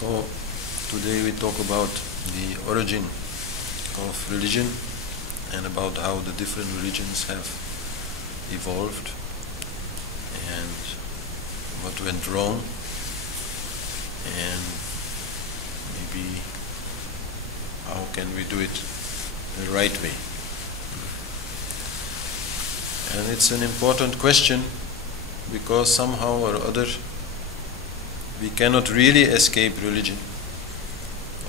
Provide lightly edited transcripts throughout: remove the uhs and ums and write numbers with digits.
So today we talk about the origin of religion and about how the different religions have evolved and what went wrong and maybe how can we do it the right way. And it's an important question because somehow or other we cannot really escape religion,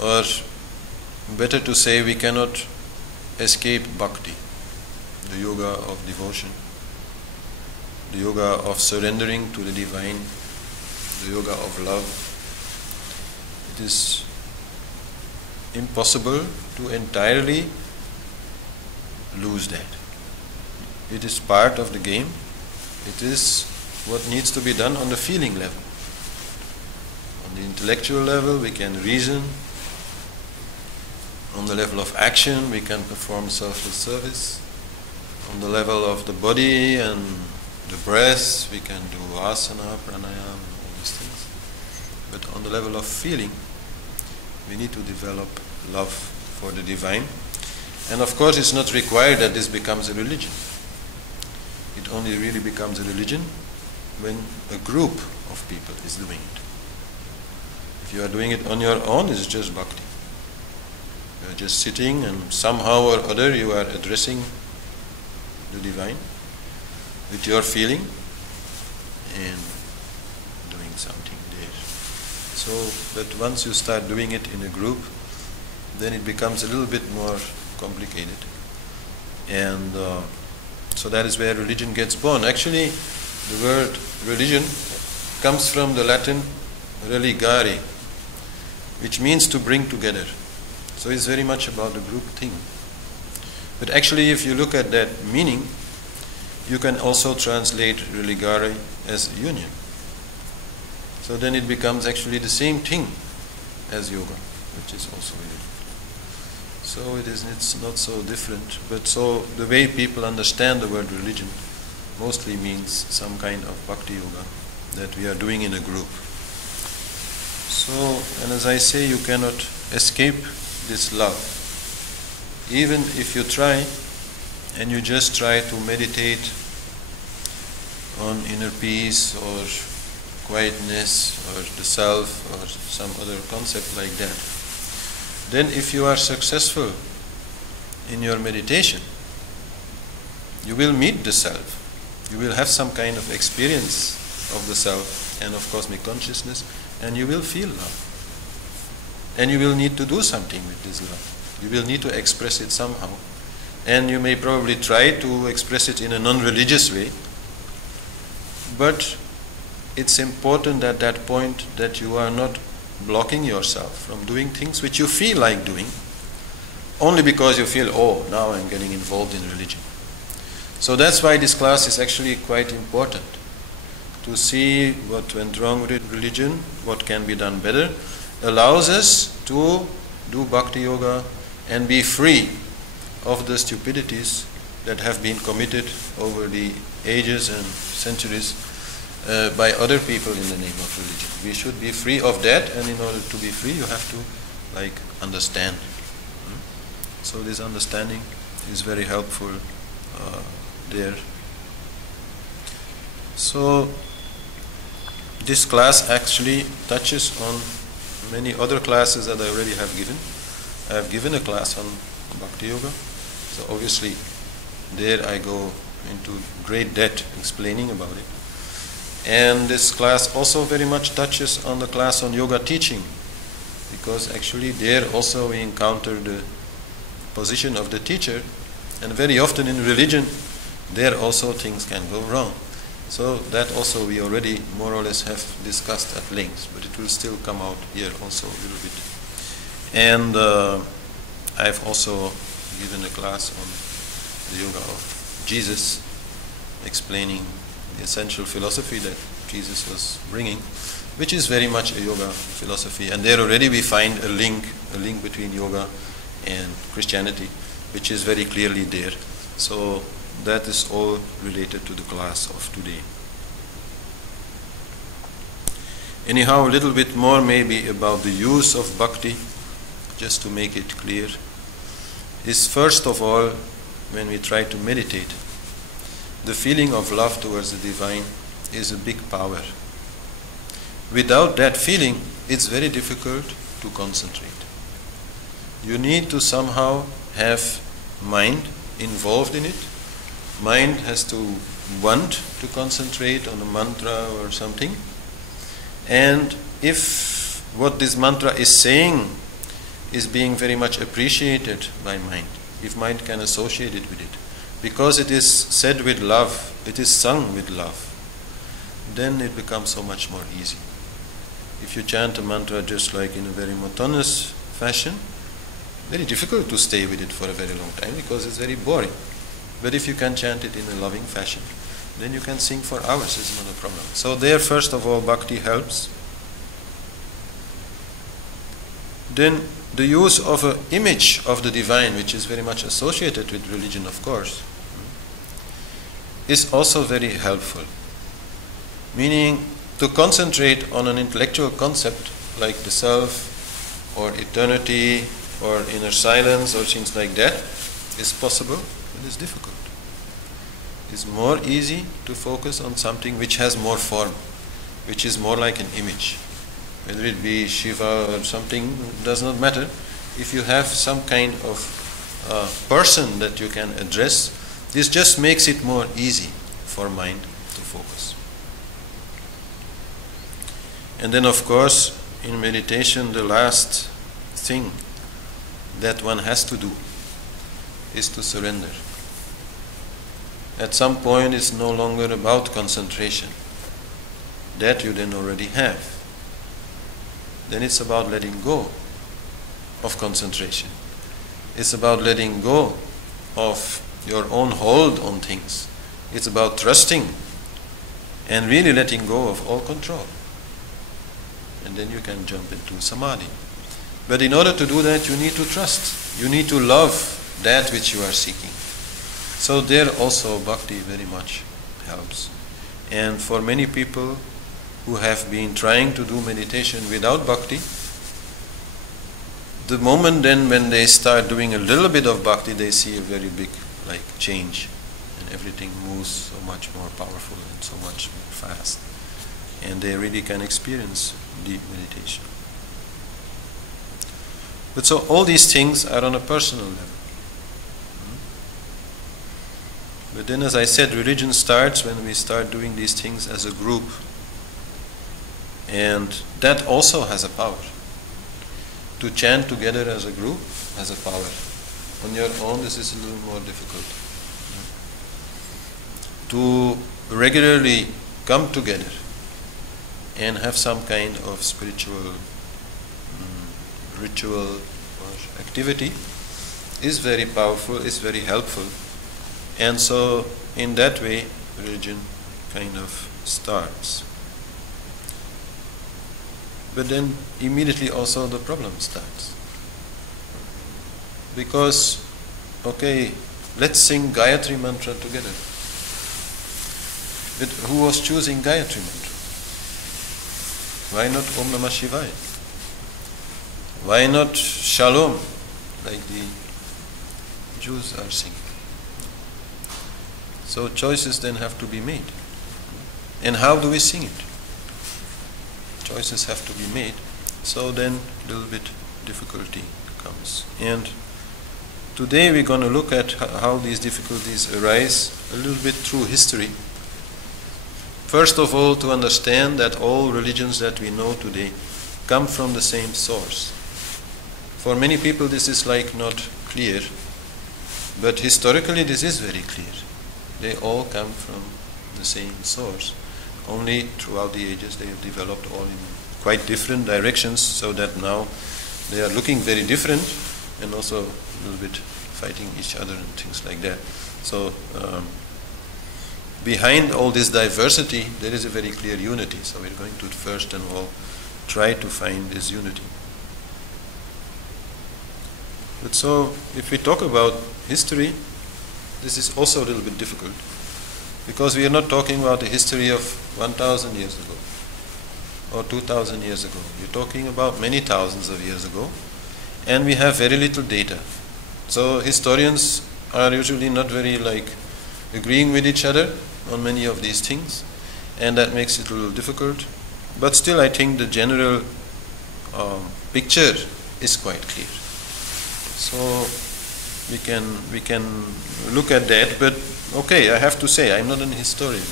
or better to say, we cannot escape Bhakti, the yoga of devotion, the yoga of surrendering to the divine, the yoga of love. It is impossible to entirely lose that. It is part of the game. It is what needs to be done on the feeling level. On the intellectual level, we can reason. On the level of action, we can perform selfless service. On the level of the body and the breath, we can do asana, pranayama, all these things. But on the level of feeling, we need to develop love for the divine. And of course, it's not required that this becomes a religion. It only really becomes a religion when a group of people is doing it. If you are doing it on your own, it's just bhakti. You are just sitting and somehow or other you are addressing the divine with your feeling and doing something there. So, but once you start doing it in a group, then it becomes a little bit more complicated. And so that is where religion gets born. Actually, the word religion comes from the Latin religare, which means to bring together. So it's very much about the group thing. But actually, if you look at that meaning, you can also translate religare as union. So then it becomes actually the same thing as yoga, which is also union. So it's not so different. But so the way people understand the word religion mostly means some kind of bhakti yoga that we are doing in a group. So, and as I say, you cannot escape this love. Even if you try, and you just try to meditate on inner peace or quietness or the self or some other concept like that, then if you are successful in your meditation, you will meet the self. You will have some kind of experience of the self and of cosmic consciousness, and you will feel love. And you will need to do something with this love. You will need to express it somehow. And you may probably try to express it in a non-religious way. But it's important at that point that you are not blocking yourself from doing things which you feel like doing, only because you feel, oh, now I'm getting involved in religion. So that's why this class is actually quite important, to see what went wrong with religion, what can be done better, allows us to do bhakti yoga and be free of the stupidities that have been committed over the ages and centuries by other people in the name of religion. We should be free of that, and in order to be free, you have to understand. So this understanding is very helpful there. So this class actually touches on many other classes that I already have given. I have given a class on Bhakti Yoga, so obviously there I go into great depth explaining about it. And this class also very much touches on the class on yoga teaching, because actually there also we encounter the position of the teacher, and very often in religion there also things can go wrong. So that also we already more or less have discussed at length, but it will still come out here also a little bit. And I've also given a class on the yoga of Jesus, explaining the essential philosophy that Jesus was bringing, which is very much a yoga philosophy. And there already we find a link between yoga and Christianity, which is very clearly there. So that is all related to the class of today. Anyhow, a little bit more maybe about the use of bhakti, just to make it clear, is first of all, when we try to meditate, the feeling of love towards the divine is a big power. Without that feeling, it's very difficult to concentrate. You need to somehow have mind involved in it. Mind has to want to concentrate on a mantra or something. And if what this mantra is saying is being very much appreciated by mind, if mind can associate it with it, because it is said with love, it is sung with love, then it becomes so much more easy. If you chant a mantra just like in a very monotonous fashion, very difficult to stay with it for a very long time because it's very boring. But if you can chant it in a loving fashion, then you can sing for hours, it's not a problem. So there, first of all, bhakti helps. Then the use of an image of the divine, which is very much associated with religion, of course, is also very helpful. Meaning, to concentrate on an intellectual concept like the self, or eternity, or inner silence, or things like that, is possible, but it's difficult. It's more easy to focus on something which has more form, which is more like an image. Whether it be Shiva or something, does not matter. If you have some kind of person that you can address, this just makes it more easy for mind to focus. And then, of course, in meditation, the last thing that one has to do is to surrender. At some point, it's no longer about concentration. That you then already have. Then it's about letting go of concentration. It's about letting go of your own hold on things. It's about trusting and really letting go of all control. And then you can jump into samadhi. But in order to do that, you need to trust. You need to love that which you are seeking. So there also bhakti very much helps. And for many people who have been trying to do meditation without bhakti, the moment then when they start doing a little bit of bhakti, they see a very big change, and everything moves so much more powerful and so much more fast, and they really can experience deep meditation. But so all these things are on a personal level. But then, as I said, religion starts when we start doing these things as a group. And that also has a power. To chant together as a group has a power. On your own, this is a little more difficult. To regularly come together and have some kind of spiritual ritual or activity is very powerful, is very helpful. And so, in that way, religion kind of starts. But then, immediately also the problem starts. Because, okay, let's sing Gayatri Mantra together. But who was choosing Gayatri Mantra? Why not Om Namah Shivaya? Why not Shalom, like the Jews are singing? So choices then have to be made. And how do we sing it? Choices have to be made. So then a little bit difficulty comes. And today we're going to look at how these difficulties arise a little bit through history. First of all, to understand that all religions that we know today come from the same source. For many people this is not clear, but historically this is very clear. They all come from the same source. Only throughout the ages they have developed all in quite different directions, so that now they are looking very different and also a little bit fighting each other and things like that. So behind all this diversity there is a very clear unity. So we're going to first and all try to find this unity. But so if we talk about history, this is also a little bit difficult, because we are not talking about the history of 1,000 years ago. or 2000 years ago. You're talking about many thousands of years ago, and we have very little data. So historians are usually not very agreeing with each other on many of these things, and that makes it a little difficult. But still, I think the general picture is quite clear. So we can look at that. But okay, I have to say, I'm not an historian.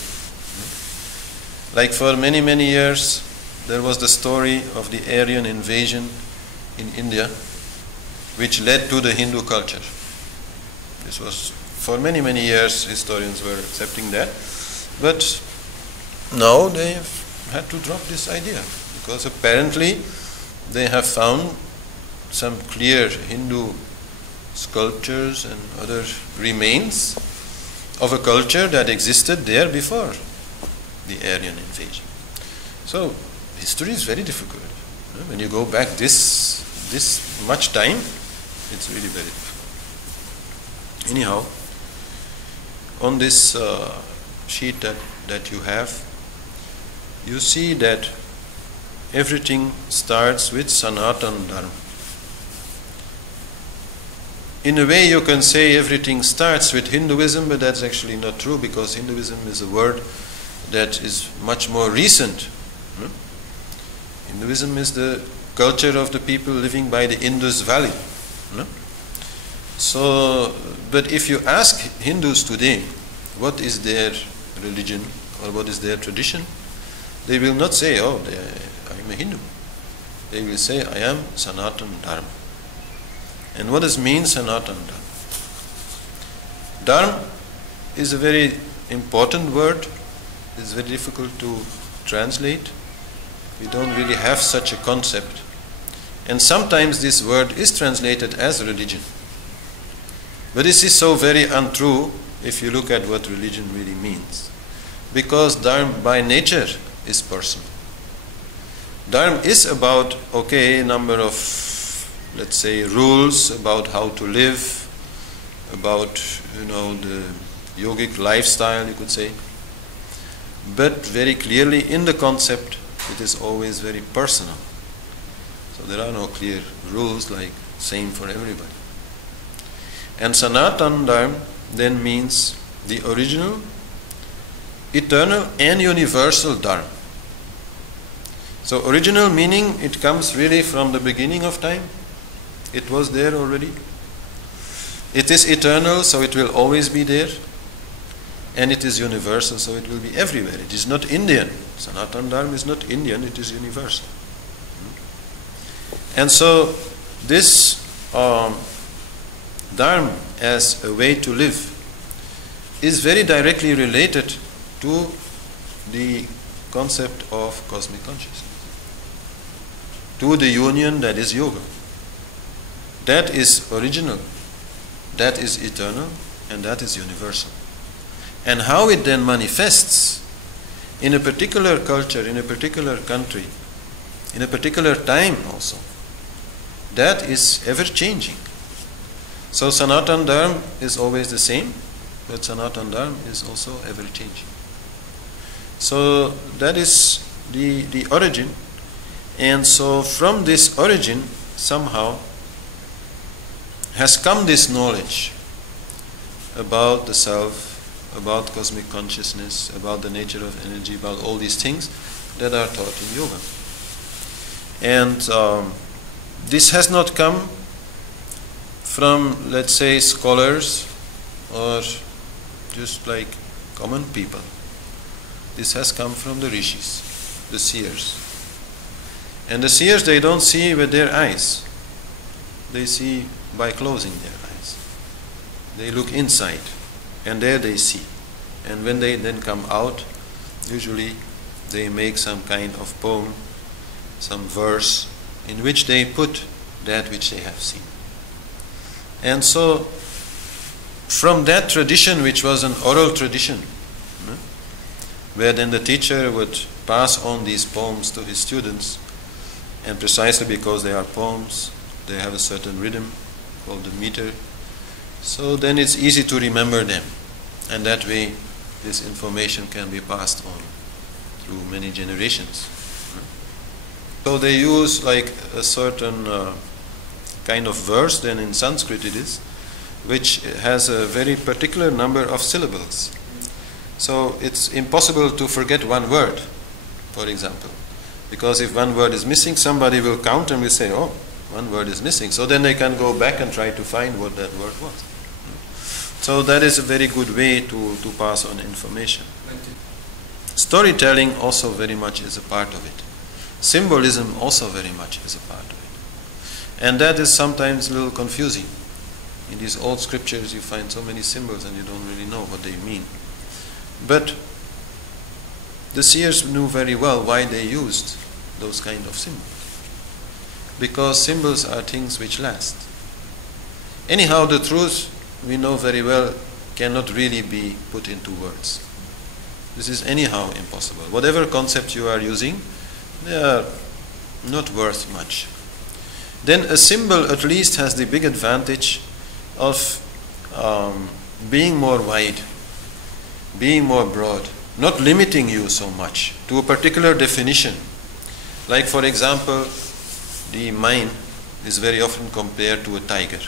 Like for many years, there was the story of the Aryan invasion in India, which led to the Hindu culture. This was, for many years, historians were accepting that. But now they have had to drop this idea, because apparently they have found some clear Hindu sculptures and other remains of a culture that existed there before the Aryan invasion. So history is very difficult. When you go back this much time, it's really very difficult. Anyhow, on this sheet that you have, you see that everything starts with Sanatan Dharm. In a way, you can say everything starts with Hinduism, but that's actually not true, because Hinduism is a word that is much more recent. Hinduism is the culture of the people living by the Indus Valley. So, but if you ask Hindus today what is their religion or what is their tradition, they will not say, oh, I am a Hindu. They will say, I am Sanatan Dharm. And what does mean Sanatan Dharm? Dharm is a very important word. It's very difficult to translate. We don't really have such a concept. And sometimes this word is translated as religion. But this is so very untrue if you look at what religion really means. Because Dharm by nature is personal. Dharm is about, a number of, let's say, rules about how to live, about, the yogic lifestyle, you could say. But very clearly in the concept, it is always very personal. So there are no clear rules like same for everybody. And Sanatan Dharm then means the original, eternal and universal Dharma. So original meaning it comes really from the beginning of time. It was there already. It is eternal, so it will always be there. And it is universal, so it will be everywhere. It is not Indian. Sanatan Dharma is not Indian, it is universal. And so this Dharma as a way to live is very directly related to the concept of cosmic consciousness, to the union that is yoga. That is original, that is eternal, and that is universal. And how it then manifests in a particular culture, in a particular country, in a particular time also, that is ever changing. So Sanatan Dharma is always the same, but Sanatan Dharma is also ever changing. So that is the origin. And so from this origin, somehow, has come this knowledge about the self, about cosmic consciousness, about the nature of energy, about all these things that are taught in yoga. And this has not come from, let's say, scholars or just like common people. This has come from the rishis, the seers. And the seers, they don't see with their eyes. They see by closing their eyes. They look inside, and there they see. And when they then come out, usually they make some kind of poem, some verse, in which they put that which they have seen. And so, from that tradition, which was an oral tradition, where then the teacher would pass on these poems to his students, and precisely because they are poems, they have a certain rhythm called the meter, so then it's easy to remember them, and that way this information can be passed on through many generations. So they use like a certain kind of verse, then in Sanskrit it is, which has a very particular number of syllables. So it's impossible to forget one word, for example. Because if one word is missing, somebody will count and will say, oh, one word is missing. So then they can go back and try to find what that word was. So that is a very good way to pass on information. Storytelling also very much is a part of it. Symbolism also very much is a part of it. And that is sometimes a little confusing. In these old scriptures you find so many symbols and you don't really know what they mean. But the seers knew very well why they used those kind of symbols. Because symbols are things which last. Anyhow, the truth, we know very well, cannot really be put into words. This is anyhow impossible. Whatever concept you are using, they are not worth much. Then a symbol at least has the big advantage of being more wide, being more broad, not limiting you so much to a particular definition. Like for example, the mind is very often compared to a tiger.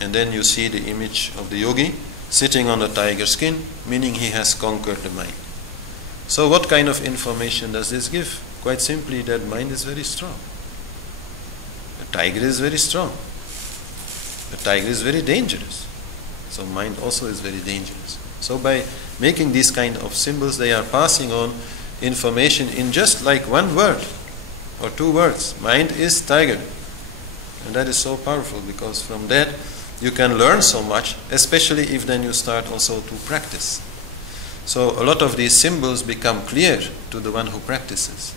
And then you see the image of the yogi sitting on a tiger skin, meaning he has conquered the mind. So what kind of information does this give? Quite simply, that mind is very strong. The tiger is very strong. The tiger is very dangerous. So mind also is very dangerous. So by making these kind of symbols, they are passing on information in just like one word or two words. Mind is tiger. And that is so powerful, because from that you can learn so much, especially if then you start also to practice. So a lot of these symbols become clear to the one who practices,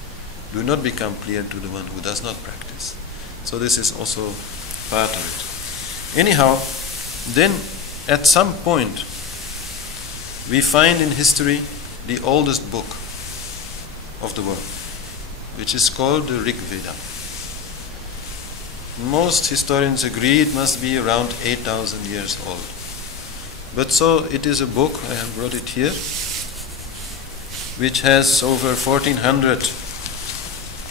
do not become clear to the one who does not practice. So this is also part of it. Anyhow, then at some point we find in history the oldest book of the world, which is called the Rig Veda. Most historians agree it must be around 8,000 years old. But so it is a book, I have brought it here, which has over 1,400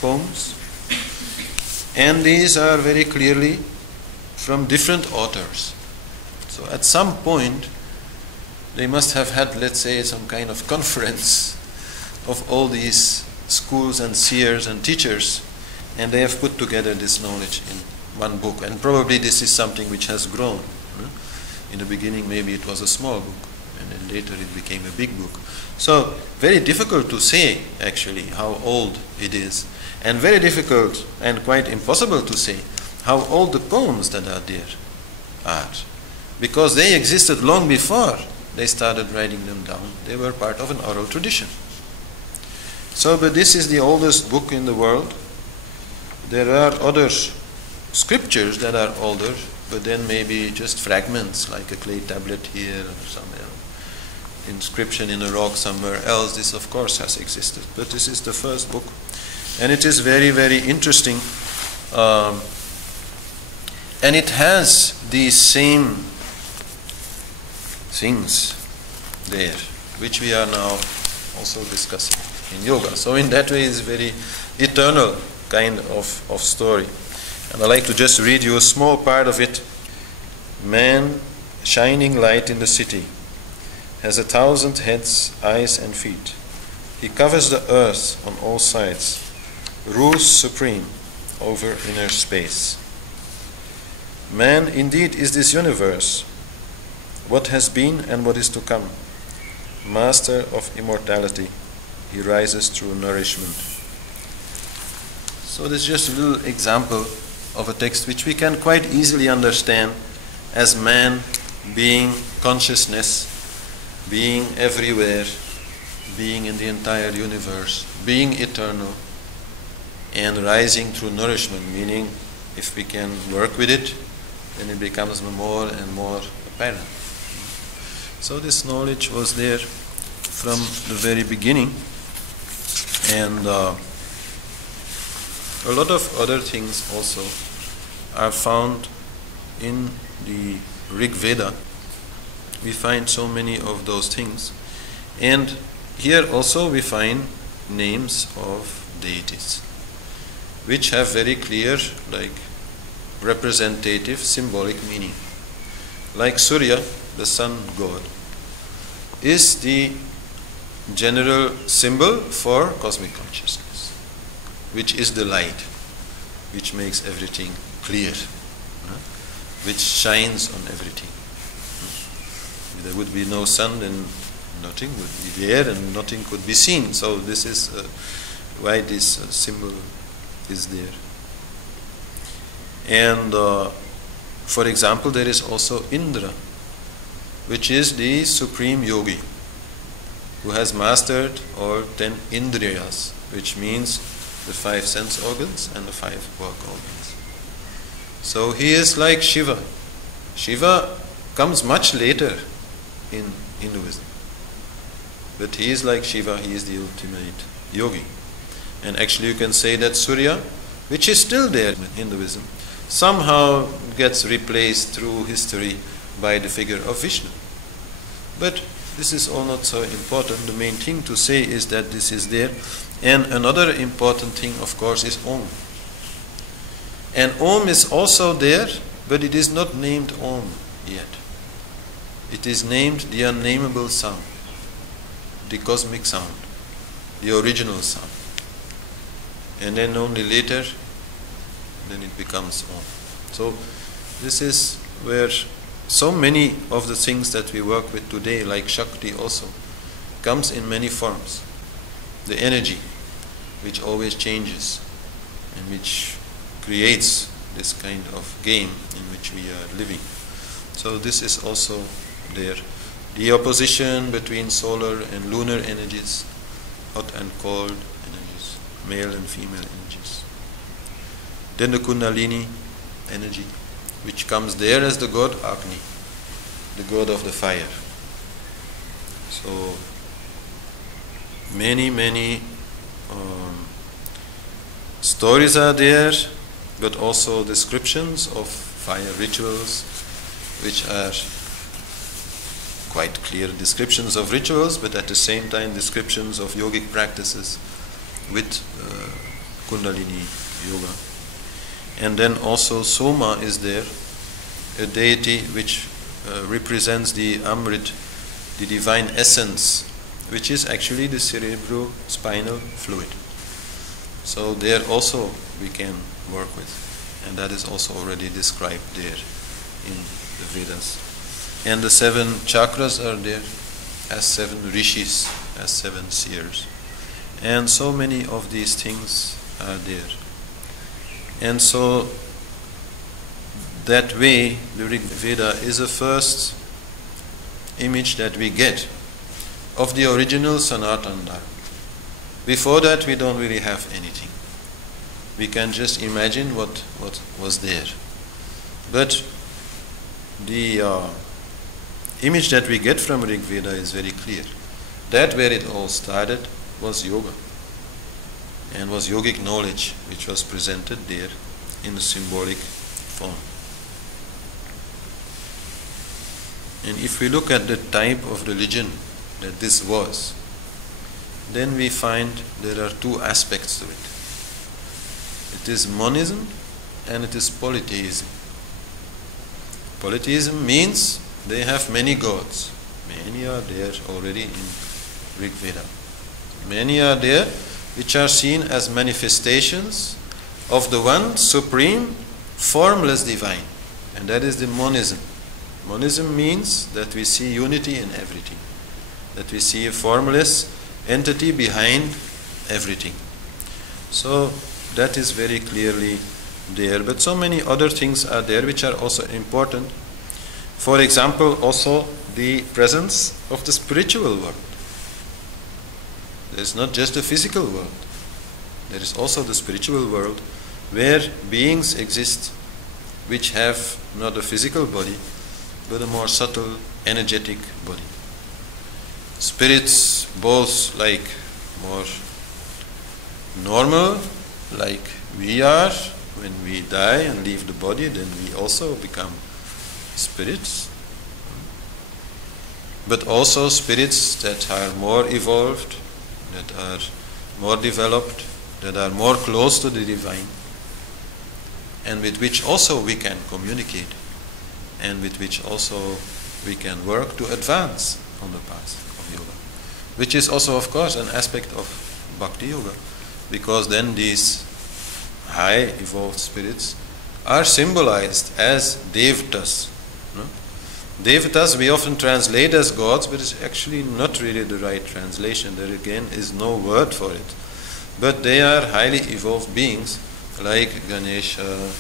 poems. And these are very clearly from different authors. So at some point, they must have had, let's say, some kind of conference of all these schools and seers and teachers, and they have put together this knowledge in one book. And probably this is something which has grown. In the beginning maybe it was a small book, and then later it became a big book. So very difficult to say actually how old it is, and very difficult and quite impossible to say how old the poems that are there are, because they existed long before they started writing them down. They were part of an oral tradition. So, but this is the oldest book in the world. There are other scriptures that are older, but then maybe just fragments, like a clay tablet here or some inscription in a rock somewhere else. This of course has existed, but this is the first book, and it is very, very interesting, and it has these same things there, which we are now also discussing in yoga. So in that way it's very eternal kind of story. And I'd like to just read you a small part of it. Man, shining light in the city, has 1,000 heads, eyes and feet. He covers the earth on all sides, rules supreme over inner space. Man indeed is this universe, what has been and what is to come. Master of immortality, he rises through nourishment. So this is just a little example of a text which we can quite easily understand as man being consciousness, being everywhere, being in the entire universe, being eternal, and rising through nourishment, meaning if we can work with it, then it becomes more and more apparent. So this knowledge was there from the very beginning, and a lot of other things also are found in the Rig Veda. We find so many of those things, and here also we find names of deities. which have very clear, like, representative, symbolic meaning. Like Surya, the sun god, is the general symbol for cosmic consciousness, which is the light, which makes everything clear, which shines on everything. If there would be no sun, then nothing would be there and nothing could be seen. So this is why this symbol is there. And for example, there is also Indra, which is the supreme yogi, who has mastered all 10 indriyas, which means the 5 sense organs and the 5 work organs. So he is like Shiva. Shiva comes much later in Hinduism. But he is like Shiva, he is the ultimate yogi. And actually you can say that Surya, which is still there in Hinduism, somehow gets replaced through history by the figure of Vishnu. But this is all not so important. The main thing to say is that this is there. And another important thing, of course, is Om. And Om is also there, but it is not named Om yet. It is named the unnameable sound, the cosmic sound, the original sound. And then only later, then it becomes Om. So this is where so many of the things that we work with today, like Shakti also, comes in many forms. The energy, which always changes and which creates this kind of game in which we are living. So this is also there. The opposition between solar and lunar energies, hot and cold energies, male and female energies. Then the Kundalini energy, which comes there as the god Agni, the god of the fire. So many stories are there, but also descriptions of fire rituals, which are quite clear descriptions of rituals, but at the same time descriptions of yogic practices with Kundalini yoga. And then also Soma is there, a deity which represents the Amrit, the divine essence, which is actually the cerebrospinal fluid. So there also we can work with, and that is also already described there in the Vedas. And the 7 chakras are there as 7 rishis, as 7 seers. And so many of these things are there. And so that way the Rig Veda is the first image that we get of the original Sanatan Dharm. Before that we don't really have anything. We can just imagine what was there. But the image that we get from Rig Veda is very clear. That where it all started was yoga, and was yogic knowledge which was presented there in a symbolic form. And if we look at the type of religion that this was, then we find there are 2 aspects to it. It is monism and it is polytheism. Polytheism means they have many gods. Many are there already in Rig Veda. Many are there which are seen as manifestations of the one supreme, formless divine. And that is the monism. Monism means that we see unity in everything, that we see a formless entity behind everything. So that is very clearly there. But so many other things are there which are also important. For example, also the presence of the spiritual world. There is not just the physical world. There is also the spiritual world where beings exist which have not a physical body but a more subtle, energetic body. Spirits both like more normal, like we are. When we die and leave the body, then we also become spirits. But also spirits that are more evolved, that are more developed, that are more close to the divine. and with which also we can communicate, and with which also we can work to advance on the path of yoga, which is also, of course, an aspect of Bhakti Yoga, because then these high evolved spirits are symbolized as devatas. No? Devatas we often translate as gods, but it's actually not really the right translation. There again is no word for it. But they are highly evolved beings like Ganesha,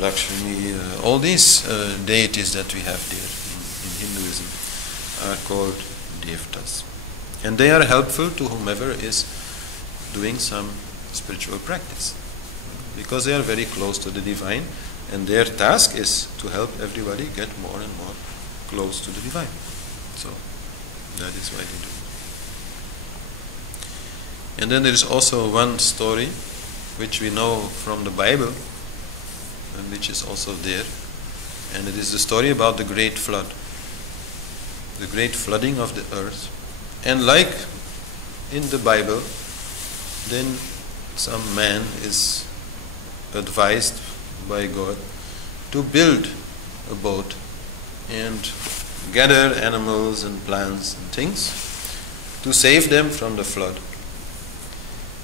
Lakshmi, all these deities that we have there in Hinduism are called devatas. And they are helpful to whomever is doing some spiritual practice, because they are very close to the divine, and their task is to help everybody get more and more close to the divine. So that is why they do it. And then there is also one story which we know from the Bible, and which is also there, and it is the story about the great flood, the great flooding of the earth. And like in the Bible, then some man is advised by God to build a boat and gather animals and plants and things to save them from the flood.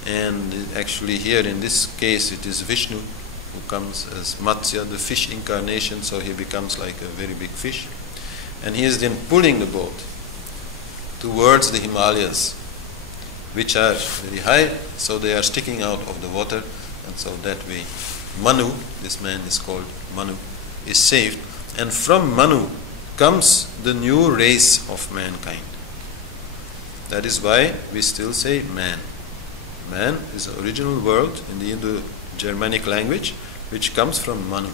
And actually here in this case it is Vishnu who comes as Matsya, the fish incarnation, so he becomes like a very big fish. And he is then pulling the boat towards the Himalayas, which are very high, so they are sticking out of the water, and so that way Manu, this man is called Manu, is saved. And from Manu comes the new race of mankind. That is why we still say man. Man is the original word in the Indo-Germanic language, which comes from Manu,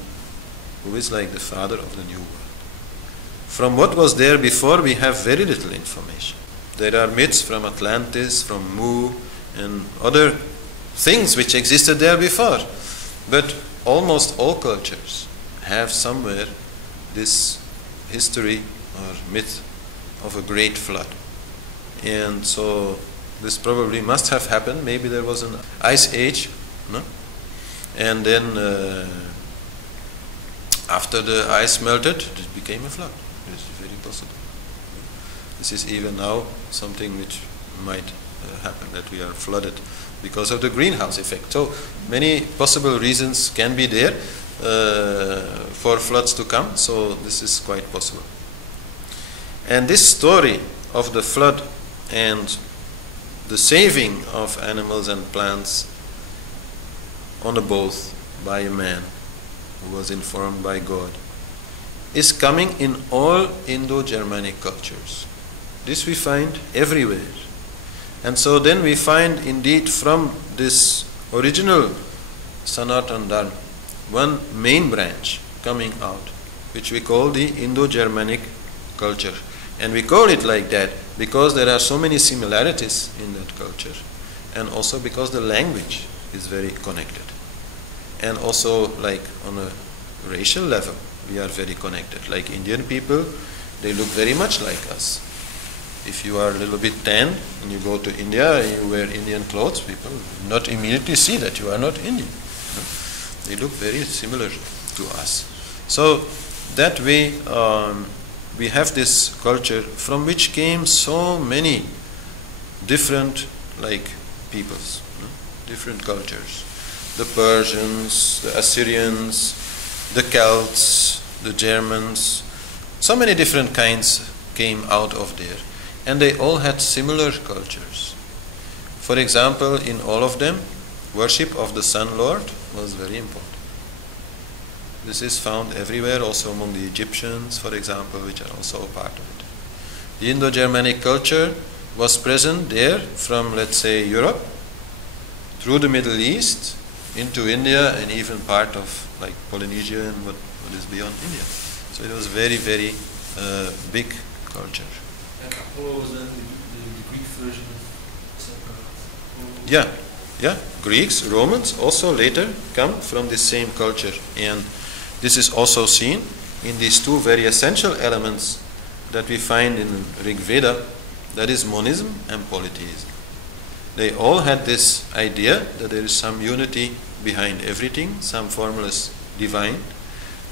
who is like the father of the new world. From what was there before, we have very little information. There are myths from Atlantis, from Mu, and other things which existed there before. But almost all cultures have somewhere this history or myth of a great flood. And so this probably must have happened. Maybe there was an ice age, no? And then after the ice melted, it became a flood. It is very possible. This is even now something which might happen, that we are flooded because of the greenhouse effect. So many possible reasons can be there for floods to come, so this is quite possible. And this story of the flood and the saving of animals and plants on a boat by a man who was informed by God is coming in all Indo-Germanic cultures. This we find everywhere. And so then we find indeed from this original Sanatan Dharm one main branch coming out, which we call the Indo-Germanic culture. And we call it like that because there are so many similarities in that culture, and also because the language is very connected. And also, like on a racial level, we are very connected. Like Indian people, they look very much like us. If you are a little bit tan and you go to India and you wear Indian clothes, people not immediately see that you are not Indian. No? They look very similar to us. So that way we have this culture from which came so many different peoples, no? Different cultures. The Persians, the Assyrians, the Celts, the Germans, so many different kinds came out of there. And they all had similar cultures. For example, in all of them, worship of the Sun Lord was very important. This is found everywhere, also among the Egyptians, for example, which are also a part of it. The Indo-Germanic culture was present there from, let's say, Europe, through the Middle East, into India, and even part of Polynesia and what is beyond India. So it was very, very big culture. And Apollo was then the Greek version of Yeah. Greeks, Romans also later come from the same culture. And this is also seen in these two very essential elements that we find in Rig Veda, that is monism and polytheism. They all had this idea that there is some unity behind everything, some formless divine,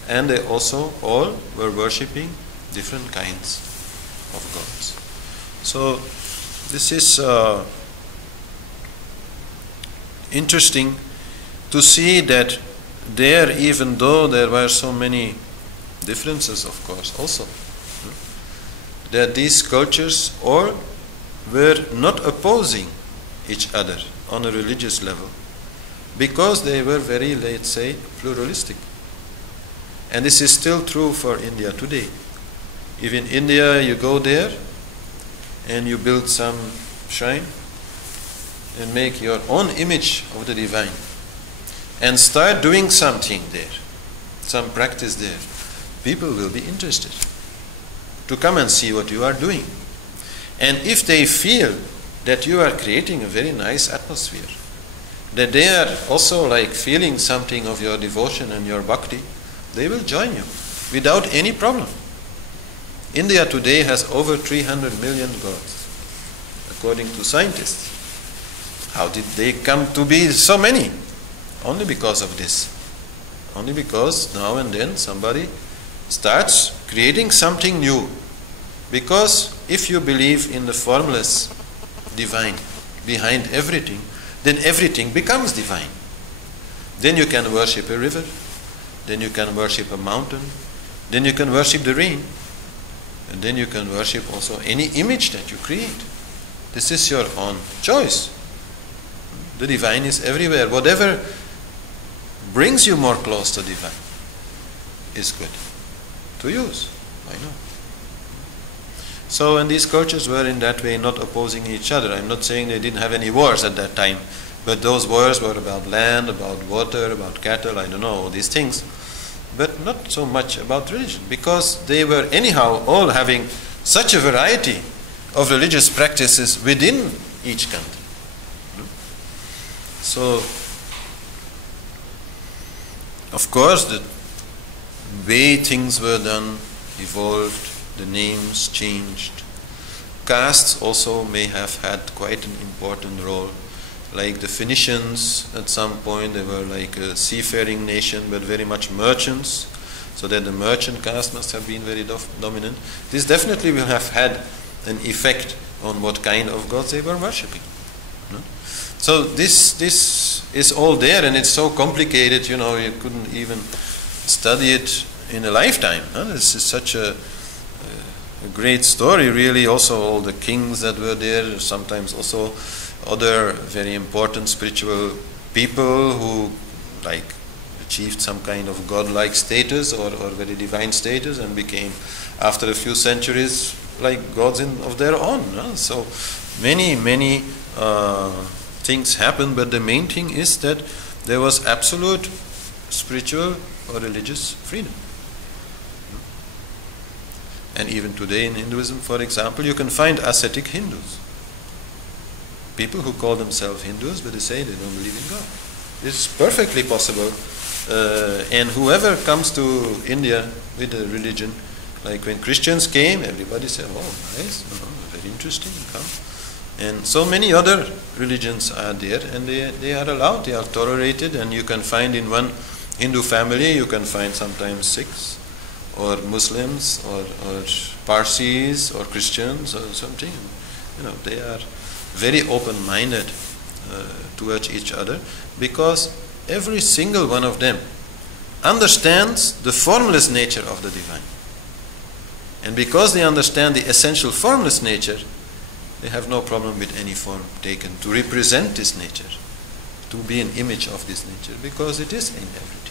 and they also all were worshipping different kinds of gods. So this is interesting to see that there, even though there were so many differences, of course, also, that these cultures all were not opposing each other on a religious level, because they were very, let's say, pluralistic. And this is still true for India today. If in India you go there and you build some shrine and make your own image of the divine and start doing something there, some practice there, people will be interested to come and see what you are doing. And if they feel that you are creating a very nice atmosphere, that they are also like feeling something of your devotion and your bhakti, they will join you without any problem. India today has over 300 million gods, according to scientists. How did they come to be so many? Only because of this. Only because now and then somebody starts creating something new. Because if you believe in the formless divine behind everything, then everything becomes divine. Then you can worship a river, then you can worship a mountain, then you can worship the rain, and then you can worship also any image that you create. This is your own choice. The divine is everywhere. Whatever brings you more close to divine is good to use. Why not? So, and these cultures were in that way not opposing each other. I'm not saying they didn't have any wars at that time, but those wars were about land, about water, about cattle, I don't know, all these things. But not so much about religion, because they were anyhow all having such a variety of religious practices within each country. So, of course, the way things were done evolved, the names changed. Castes also may have had quite an important role. Like the Phoenicians, at some point they were like a seafaring nation, but very much merchants, so that the merchant caste must have been very dominant. This definitely will have had an effect on what kind of gods they were worshipping. No? So this is all there, and it's so complicated, you know, you couldn't even study it in a lifetime. No? This is such a great story, really. Also all the kings that were there, sometimes also other very important spiritual people who like achieved some kind of godlike status or very divine status and became, after a few centuries, like gods of their own. No? So many things happened, but the main thing is that there was absolute spiritual or religious freedom. And even today in Hinduism, for example, you can find ascetic Hindus. People who call themselves Hindus, but they say they don't believe in God. It's perfectly possible. And whoever comes to India with a religion, like when Christians came, everybody said, oh, nice, very interesting, come. And so many other religions are there, and they are allowed, they are tolerated, and you can find in one Hindu family, you can find sometimes Sikhs, or Muslims, or Parsis, or Christians, or something. You know, they are very open-minded towards each other, because every single one of them understands the formless nature of the divine. And because they understand the essential formless nature, they have no problem with any form taken to represent this nature, to be an image of this nature, because it is in everything.